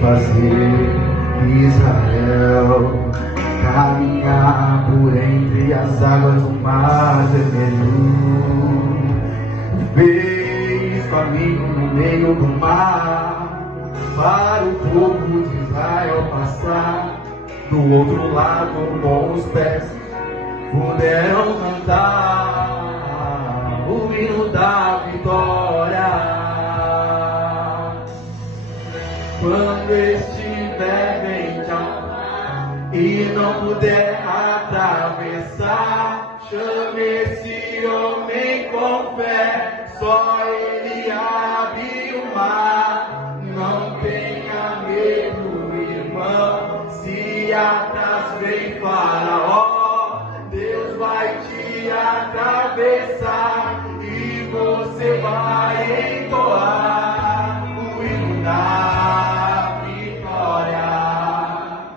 fazer Israel caminhar por entre as águas do mar vermelho. Fez caminho no meio do mar para o povo de Israel passar. Do outro lado, com os pés, puderam cantar o hino da vitória. Quando estiver ventando e não puder atravessar, chame esse homem com fé, só ele abre o mar. Não tenha medo, irmão, se atrás vem falar.